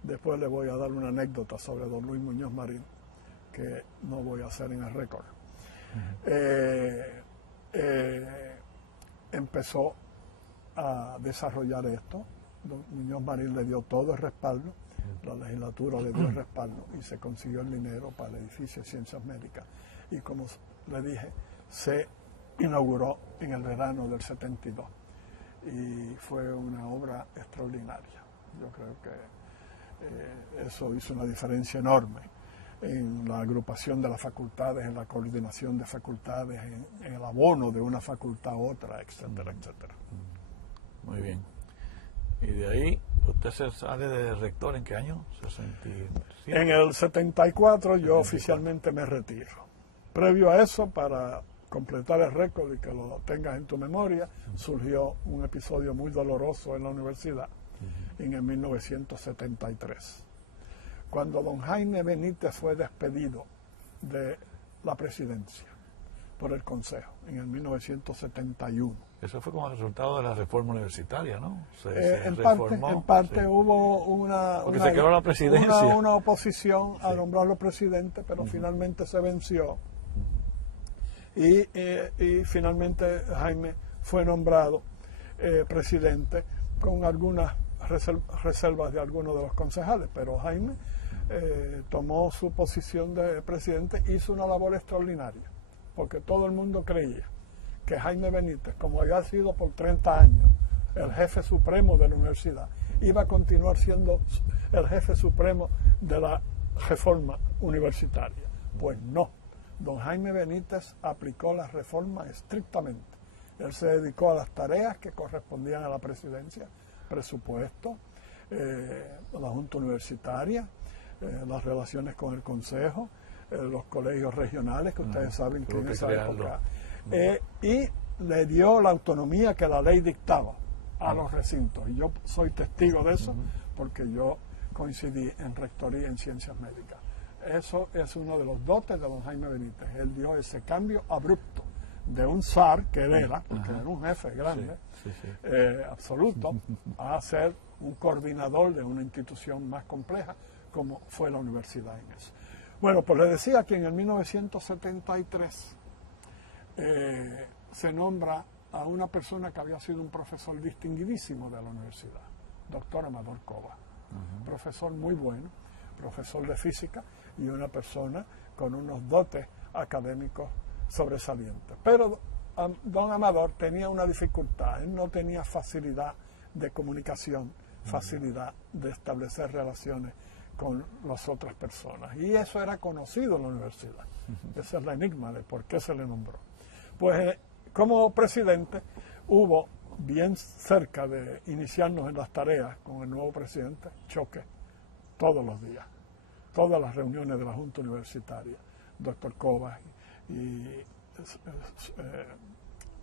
después le voy a dar una anécdota sobre don Luis Muñoz Marín, que no voy a hacer en el récord. Empezó a desarrollar esto. Don Muñoz Marín le dio todo el respaldo, la legislatura le dio el respaldo y se consiguió el dinero para el edificio de ciencias médicas. Y como le dije, se inauguró en el verano del 72 y fue una obra extraordinaria. Yo creo que eso hizo una diferencia enorme en la agrupación de las facultades, en la coordinación de facultades, en el abono de una facultad a otra, etcétera, etcétera. Muy bien. Y de ahí, ¿usted se sale de rector en qué año? 67. En el 74 yo oficialmente me retiro. Previo a eso, para completar el récord y que lo tengas en tu memoria, surgió un episodio muy doloroso en la universidad en el 1973. Cuando don Jaime Benítez fue despedido de la presidencia por el Consejo en el 1971. Eso fue como resultado de la reforma universitaria, ¿no? En parte hubo una se quedó la presidencia. Una oposición a nombrarlo presidente, pero finalmente se venció. Y finalmente Jaime fue nombrado presidente con algunas reservas de algunos de los concejales, pero Jaime tomó su posición de presidente, hizo una labor extraordinaria, porque todo el mundo creía que Jaime Benítez, como había sido por 30 años el jefe supremo de la universidad, iba a continuar siendo el jefe supremo de la reforma universitaria. Pues no, don Jaime Benítez aplicó la reforma estrictamente. Él se dedicó a las tareas que correspondían a la presidencia, presupuesto, la Junta Universitaria, las relaciones con el Consejo, los colegios regionales, que ustedes saben que en esa época, y le dio la autonomía que la ley dictaba a los recintos. Y yo soy testigo de eso porque yo coincidí en rectoría en ciencias médicas. Eso es uno de los dotes de don Jaime Benítez. Él dio ese cambio abrupto de un zar, que él era, porque era un jefe grande, absoluto, a ser un coordinador de una institución más compleja como fue la universidad en eso. Bueno, pues le decía que en el 1973 se nombra a una persona que había sido un profesor distinguidísimo de la universidad, doctor Amador Cova, profesor muy bueno, profesor de física y una persona con unos dotes académicos sobresalientes. Pero don Amador tenía una dificultad, él no tenía facilidad de comunicación, facilidad de establecer relaciones con las otras personas. Y eso era conocido en la universidad. Ese es el enigma de por qué se le nombró. Pues como presidente hubo, bien cerca de iniciarnos en las tareas con el nuevo presidente, choque todos los días. Todas las reuniones de la Junta Universitaria, doctor Cova y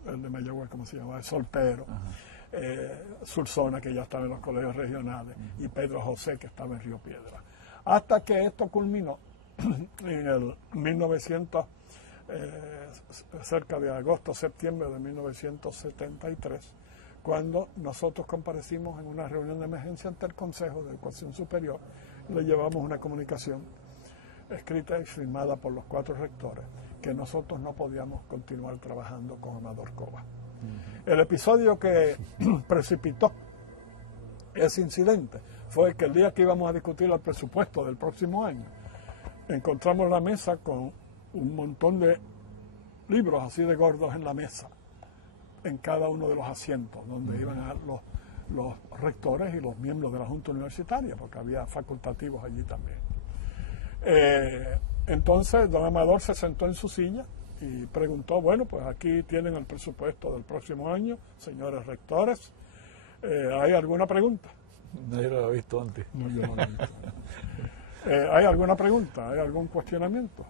el de Mayagüez, ¿cómo se llama? Soltero, Sursona, que ya estaba en los colegios regionales, y Pedro José, que estaba en Río Piedra. Hasta que esto culminó en el 1900, cerca de agosto, septiembre de 1973, cuando nosotros comparecimos en una reunión de emergencia ante el Consejo de Educación Superior. Le llevamos una comunicación escrita y firmada por los 4 rectores que nosotros no podíamos continuar trabajando con Amador Cova. El episodio que precipitó ese incidente fue que el día que íbamos a discutir el presupuesto del próximo año, encontramos la mesa con un montón de libros así de gordos en la mesa, en cada uno de los asientos, donde iban a los rectores y los miembros de la Junta Universitaria, porque había facultativos allí también. Entonces, don Amador se sentó en su silla y preguntó, bueno, pues aquí tienen el presupuesto del próximo año, señores rectores, ¿hay alguna pregunta? No, yo lo había visto antes. No, yo no lo he visto. ¿Hay alguna pregunta? ¿Hay algún cuestionamiento?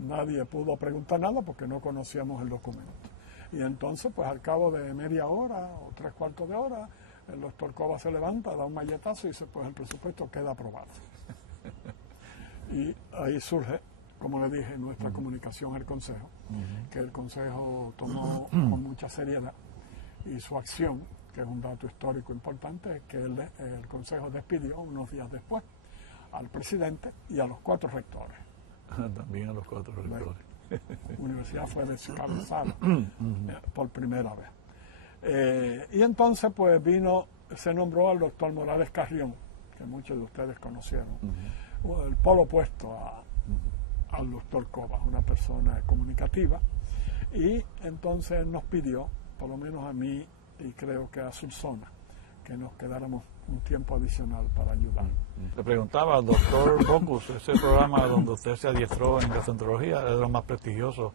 Nadie pudo preguntar nada porque no conocíamos el documento. Y entonces, pues al cabo de media hora o 3/4 de hora, el doctor Cova se levanta, da un malletazo y dice, pues el presupuesto queda aprobado. Y ahí surge, como le dije, nuestra comunicación al Consejo, que el Consejo tomó con mucha seriedad, y su acción, que es un dato histórico importante, es que el Consejo despidió unos días después al presidente y a los 4 rectores. También a los 4 rectores. La universidad fue descabezada por primera vez. Y entonces pues se nombró al doctor Morales Carrión, que muchos de ustedes conocieron, el polo opuesto al doctor Cova, una persona comunicativa, y entonces nos pidió, por lo menos a mí y creo que a Sursona, que nos quedáramos un tiempo adicional para ayudar. Le preguntaba al doctor Bocus, ese programa donde usted se adiestró en gastroenterología es de los más prestigiosos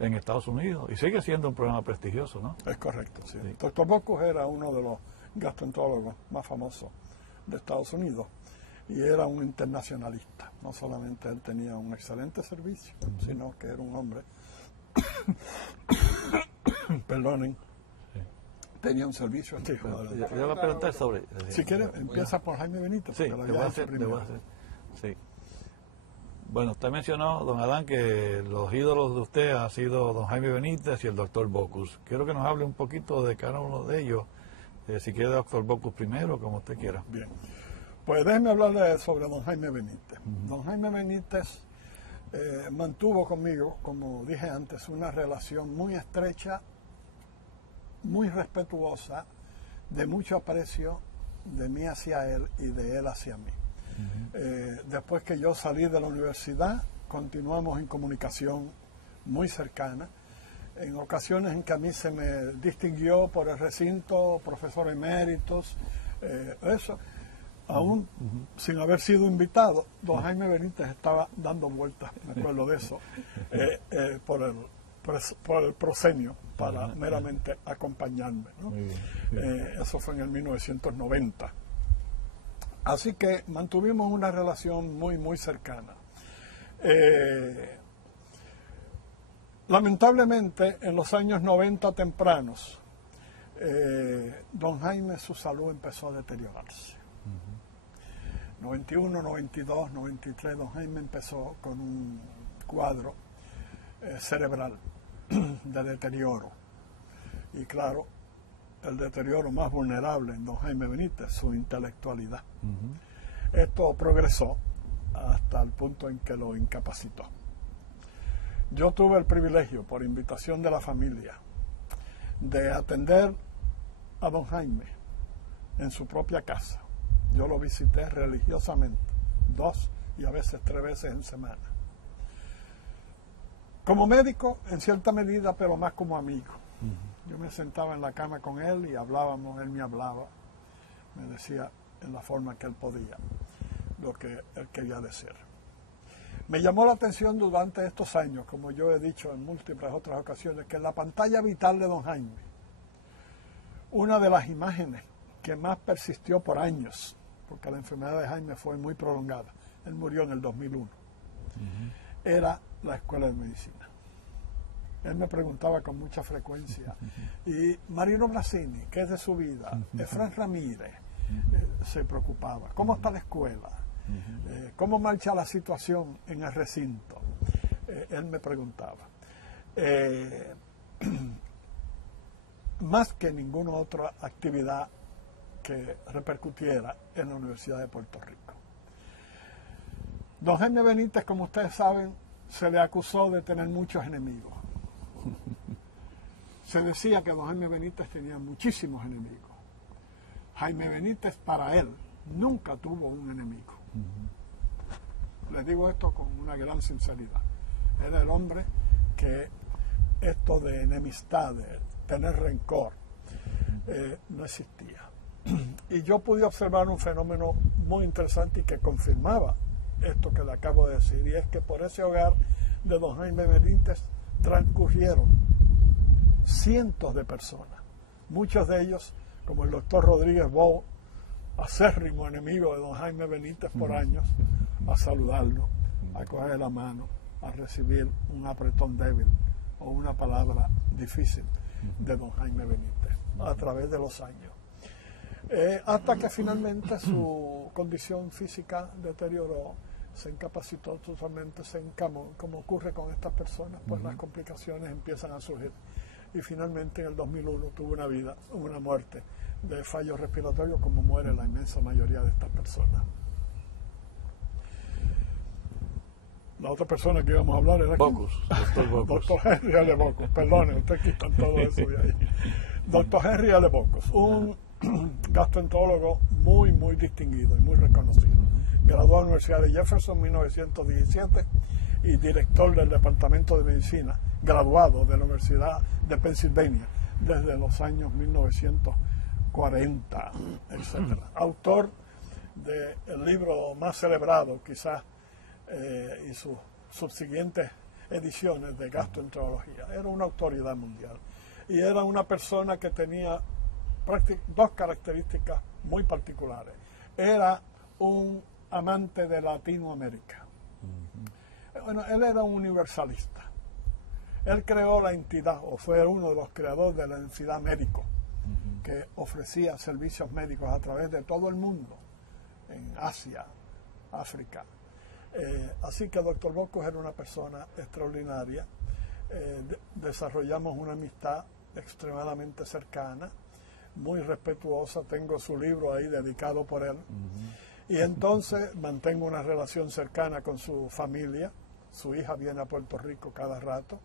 en Estados Unidos y sigue siendo un programa prestigioso, ¿no? Es correcto, sí. El doctor Bocus era uno de los gastroenterólogos más famosos de Estados Unidos y era un internacionalista. No solamente él tenía un excelente servicio, sino que era un hombre, perdonen, tenía un servicio. Yo le pregunté sobre... Si quieres, empieza por Jaime Benítez. Sí, le voy a hacer. Sí. Bueno, usted mencionó, don Adán, que los ídolos de usted han sido don Jaime Benítez y el doctor Bocus. Quiero que nos hable un poquito de cada uno de ellos. Si quiere, doctor Bocus primero, como usted quiera. Bien. Pues déjeme hablarle sobre don Jaime Benítez. Don Jaime Benítez mantuvo conmigo, como dije antes, una relación muy estrecha, muy respetuosa, de mucho aprecio de mí hacia él y de él hacia mí. Después que yo salí de la universidad, continuamos en comunicación muy cercana. En ocasiones en que a mí se me distinguió por el recinto, profesor eméritos, eso, aún sin haber sido invitado, don Jaime Benítez estaba dando vueltas, me acuerdo de eso, por el proscenio, para meramente acompañarme, ¿no? Eso fue en el 1990. Así que mantuvimos una relación muy, muy cercana. Lamentablemente, en los años 90 tempranos, don Jaime, su salud empezó a deteriorarse. 91, 92, 93, don Jaime empezó con un cuadro cerebral de deterioro. Y claro, el deterioro más vulnerable en don Jaime Benítez, su intelectualidad. Esto progresó hasta el punto en que lo incapacitó. Yo tuve el privilegio, por invitación de la familia, de atender a don Jaime en su propia casa. Yo lo visité religiosamente, 2 y a veces 3 veces en semana. Como médico, en cierta medida, pero más como amigo. Yo me sentaba en la cama con él y hablábamos, él me hablaba, me decía en la forma que él podía lo que él quería decir. Me llamó la atención durante estos años, como yo he dicho en múltiples otras ocasiones, que en la pantalla vital de don Jaime, una de las imágenes que más persistió por años, porque la enfermedad de Jaime fue muy prolongada, él murió en el 2001, era la Escuela de Medicina. Él me preguntaba con mucha frecuencia, y Marino Brasini, ¿qué es de su vida? Efraín Ramírez se preocupaba, ¿cómo está la escuela? ¿Cómo marcha la situación en el recinto? Él me preguntaba. Más que ninguna otra actividad que repercutiera en la Universidad de Puerto Rico. Don Jaime Benítez, como ustedes saben, se le acusó de tener muchos enemigos. Se decía que don Jaime Benítez tenía muchísimos enemigos. Jaime Benítez, para él, nunca tuvo un enemigo. Les digo esto con una gran sinceridad. Era el hombre que esto de enemistad, de tener rencor, no existía. Y yo pude observar un fenómeno muy interesante y que confirmaba esto que le acabo de decir, y es que por ese hogar de don Jaime Benítez transcurrieron cientos de personas, muchos de ellos, como el doctor Rodríguez Bou, acérrimo enemigo de don Jaime Benítez por años, a saludarlo, a cogerle la mano, a recibir un apretón débil o una palabra difícil de don Jaime Benítez a través de los años. Hasta que finalmente su condición física deterioró, se incapacitó totalmente, se encamó, como ocurre con estas personas, pues las complicaciones empiezan a surgir. Y finalmente en el 2001 tuvo una muerte de fallo respiratorio, como muere la inmensa mayoría de estas personas. La otra persona que íbamos a hablar era Bocus, doctor Bocus. Doctor Henry L. Bocus, perdone, usted quitan todo eso de ahí. Doctor Henry L. Bocus, un gastroenterólogo muy, muy distinguido y muy reconocido. Graduado en la Universidad de Jefferson en 1917 y director del Departamento de Medicina, graduado de la Universidad de Pensilvania desde los años 1940, etc. Autor del libro más celebrado, quizás, y sus subsiguientes ediciones de gastroenterología. Era una autoridad mundial. Y era una persona que tenía dos características muy particulares. Era un amante de Latinoamérica. Bueno, él era un universalista. Él creó la entidad, o fue uno de los creadores de la entidad médico, que ofrecía servicios médicos a través de todo el mundo, en Asia, África. Así que doctor Bocus era una persona extraordinaria. Desarrollamos una amistad extremadamente cercana, muy respetuosa. Tengo su libro ahí dedicado por él. Y entonces mantengo una relación cercana con su familia. Su hija viene a Puerto Rico cada rato.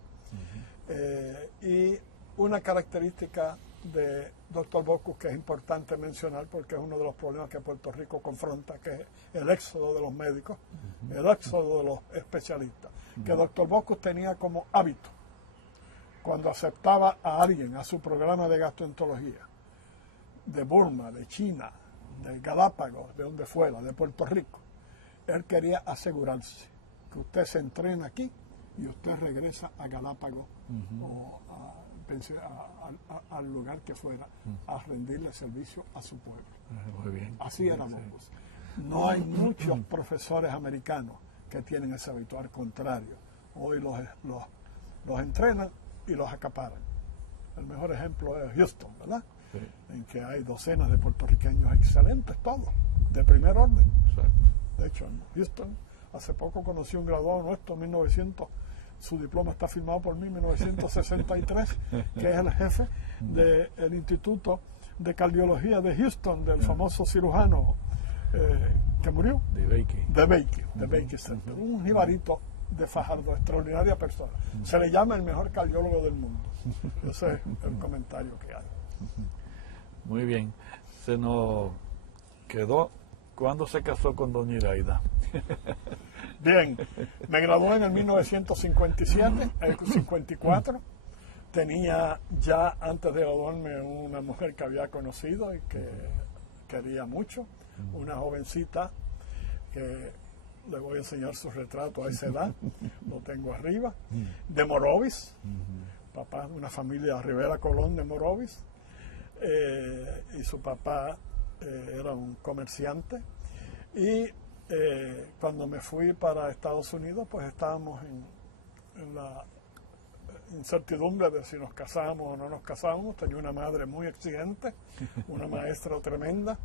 Y una característica de doctor Bocus que es importante mencionar, porque es uno de los problemas que Puerto Rico confronta, que es el éxodo de los médicos, el éxodo de los especialistas, que doctor Bocus tenía como hábito, cuando aceptaba a alguien a su programa de gastroenterología, de Burma, de China, de Galápagos, de donde fuera, de Puerto Rico, él quería asegurarse que usted se entrena aquí y usted regresa a Galápagos o al lugar que fuera a rendirle servicio a su pueblo. Muy bien. Así era Bocus. No hay muchos profesores americanos que tienen ese hábito, al contrario. Hoy los los entrenan y los acaparan. El mejor ejemplo es Houston, ¿verdad? Sí. En que hay docenas de puertorriqueños excelentes, todos, de primer orden. Exacto. De hecho, en Houston, hace poco conocí un graduado nuestro, 1900, su diploma está firmado por mí, 1963, que es el jefe del Instituto de Cardiología de Houston, del famoso cirujano que murió, De Bakey. de Bakey Center. Un jibarito de Fajardo, extraordinaria persona. Se le llama el mejor cardiólogo del mundo. Ese es el comentario que hay. Muy bien. Se nos quedó, ¿cuándo se casó con doña Iraida? Bien, me gradué en el 1957, el 54. Tenía ya antes de graduarme una mujer que había conocido y que quería mucho, una jovencita que le voy a enseñar su retrato a esa edad, lo tengo arriba, de Morovis, papá de una familia Rivera Colón de Morovis, y su papá era un comerciante. Y cuando me fui para Estados Unidos, pues estábamos en la incertidumbre de si nos casábamos o no nos casábamos. Tenía una madre muy exigente, una maestra tremenda,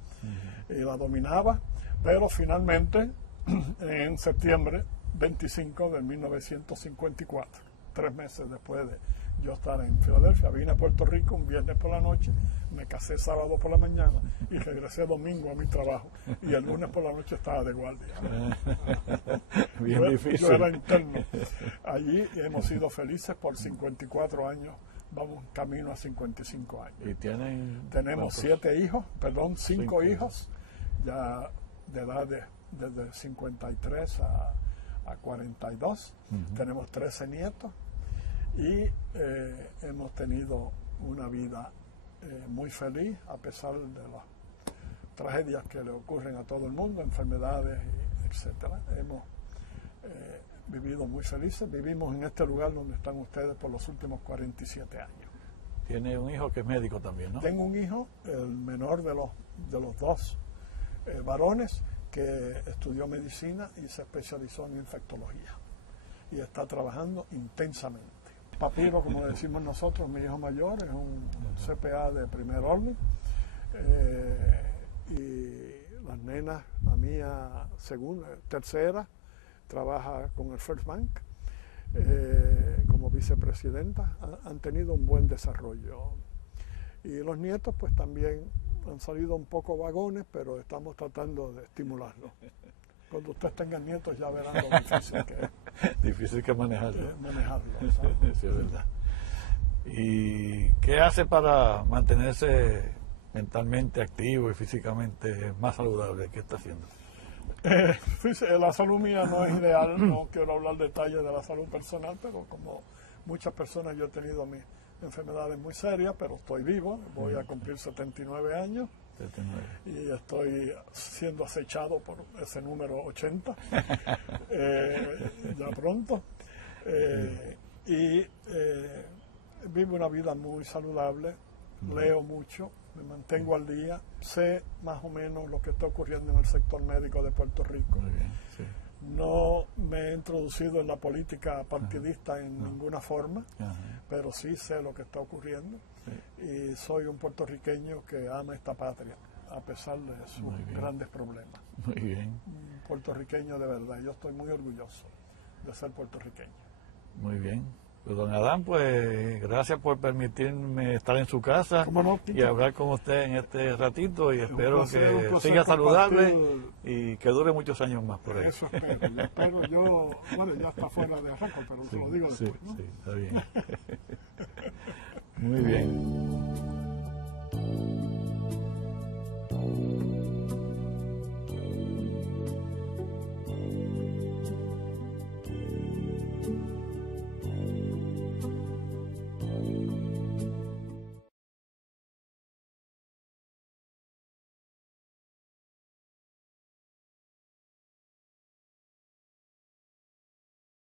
y la dominaba, pero finalmente en septiembre 25 de 1954, 3 meses después de yo estar en Filadelfia, vine a Puerto Rico un viernes por la noche, me casé sábado por la mañana y regresé domingo a mi trabajo, y el lunes por la noche estaba de guardia. Bien difícil. Yo era interno. Allí hemos sido felices por 54 años, vamos camino a 55 años. ¿Y Tenemos 5 hijos, ya de edad desde 53 a 42. Tenemos 13 nietos y hemos tenido una vida muy feliz a pesar de las tragedias que le ocurren a todo el mundo, enfermedades, etcétera. Hemos vivido muy felices. Vivimos en este lugar donde están ustedes por los últimos 47 años. Tiene un hijo que es médico también, ¿no? Tengo un hijo, el menor de los dos varones, que estudió medicina y se especializó en infectología y está trabajando intensamente. Papiro, como decimos nosotros, mi hijo mayor, es un CPA de primer orden, y las nenas, la mía tercera, trabaja con el First Bank como vicepresidenta. Han tenido un buen desarrollo. Y los nietos pues también han salido un poco vagones, pero estamos tratando de estimularlos. Cuando ustedes tengan nietos ya verán lo difícil que es. Difícil que manejarlo. ¿Sabes? Sí, es verdad. ¿Y qué hace para mantenerse mentalmente activo y físicamente más saludable? ¿Qué está haciendo? La salud mía no es ideal, no quiero hablar detalles de la salud personal, pero como muchas personas yo he tenido mis enfermedades muy serias, pero estoy vivo, voy a cumplir 79 años. 79. Y estoy siendo acechado por ese número 80 ya pronto, y vivo una vida muy saludable, leo mucho, me mantengo al día, sé más o menos lo que está ocurriendo en el sector médico de Puerto Rico. Muy bien, sí. No me he introducido en la política partidista en ninguna forma, pero sí sé lo que está ocurriendo. Sí. Y soy un puertorriqueño que ama esta patria, a pesar de sus grandes problemas. Muy bien. Un puertorriqueño de verdad. Yo estoy muy orgulloso de ser puertorriqueño. Muy bien. Pues don Adán, pues gracias por permitirme estar en su casa y hablar con usted en este ratito, y espero que siga saludable y que dure muchos años más por ahí. Eso espero. Yo bueno, ya está fuera de arranco, pero se lo digo después, ¿no? Sí, está bien. Muy bien.